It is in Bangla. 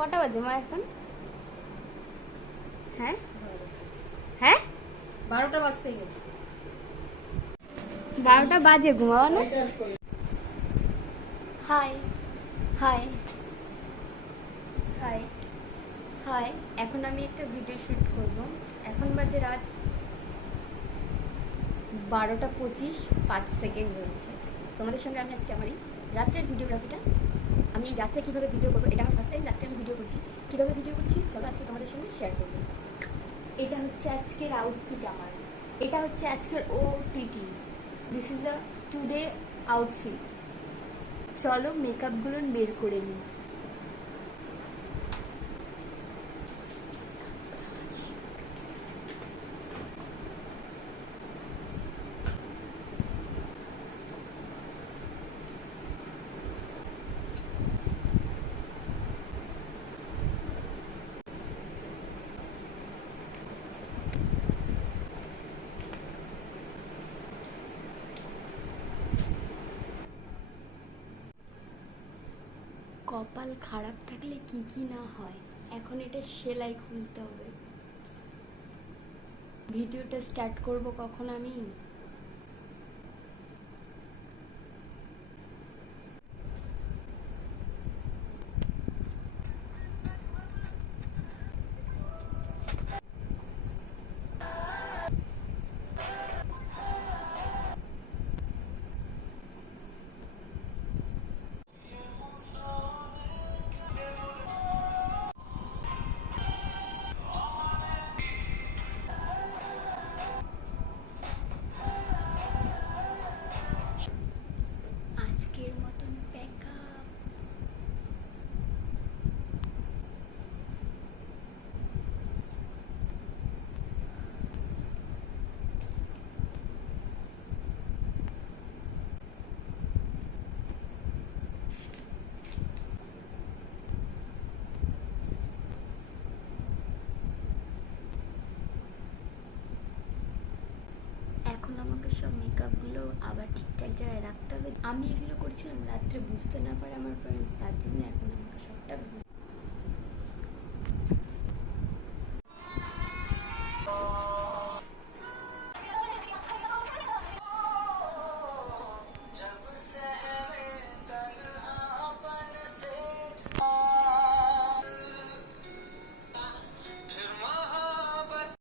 কটা বাজে মা এখন? হ্যাঁ? হ্যাঁ? বারোটা বাজতে গেছে। বারোটা বাজে ঘুমাও না। Hi hi hi. হাই। এখন আমি একটা ভিডিও শুট করব। এখন বাজে রাত বারোটা পঁচিশ পাঁচ সেকেন্ড হয়েছে। তোমাদের সঙ্গে আমি আজকে আমার এই রাত্রের ভিডিওগ্রাফিটা আমি এই রাত্রে কীভাবে ভিডিও করব এটা আমার ফার্স্ট টাইম রাত্রে আমি ভিডিও করছি কীভাবে ভিডিও করছি। চলো আজকে তোমাদের সঙ্গে শেয়ার করব। এটা হচ্ছে আজকের আউটফিট আমার। এটা হচ্ছে আজকের ও TT this is a today outfit চলো মেকআপগুলো বের করে নিই। কপাল খারাপ থাকলে কি কি না হয়? এখন এটা সেলাই খুলতে হবে। ভিডিওটা স্টার্ট করব কখন আমি? মেকআপগুলো আবার ঠিকঠাক জায়গায় রাখতে হবে। আমি এগুলো করছিলাম, রাত্রে বুঝতে না পারে আমার প্যারেন্টস তার জন্য এখন